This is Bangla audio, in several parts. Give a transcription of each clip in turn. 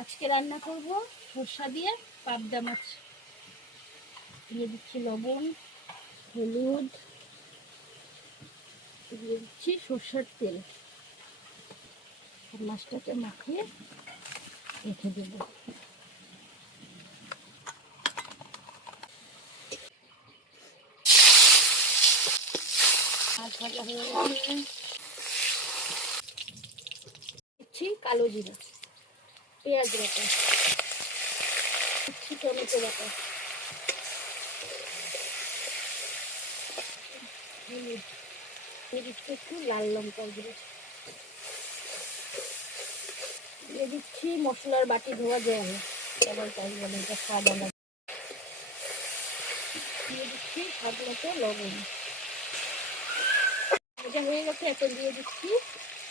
আজকে রান্না করব সরষা দিয়ে পাবদা মাছ। দিয়ে দিচ্ছি লবণ, হলুদ, দিয়ে দিচ্ছি সরষের তেল। মাছটাকে মাখিয়ে রেখে দেব। মাছ ভাজা হয়ে গেছে। দিচ্ছি কালো জিরা, পেঁয়াজ বাটা, দিচ্ছি টমেটো বাটা, হলুদ, দিয়ে দিচ্ছি একটু লাল লঙ্কা গুঁড়ো, দিয়ে দিচ্ছি মশলার বাটি ধোয়া জল, সবাই তাই বলে এটা স্বাদ আলাদা। দিয়ে দিচ্ছি স্বাদ মতো লবণ। ভাজা হয়ে গেছে, এখন দিয়ে দিচ্ছি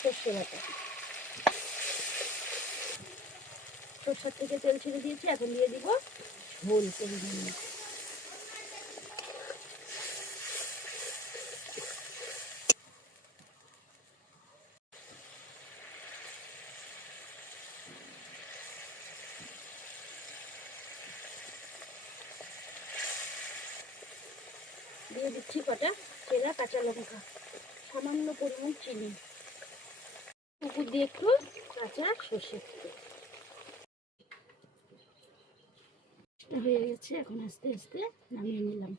সর্ষে বাটা। সরষের থেকে তেল ছেড়ে দিয়েছি, এখন দিয়ে দিব ঝোল পরিমাণ। দিয়ে দিচ্ছি কটা চেরা কাঁচা লঙ্কা, সামান্য পরিমাণ চিনি, উপর দিয়ে একটু কাঁচা সর্ষের তেল। হয়ে গেছে, এখন আস্তে আস্তে নামিয়ে নিলাম।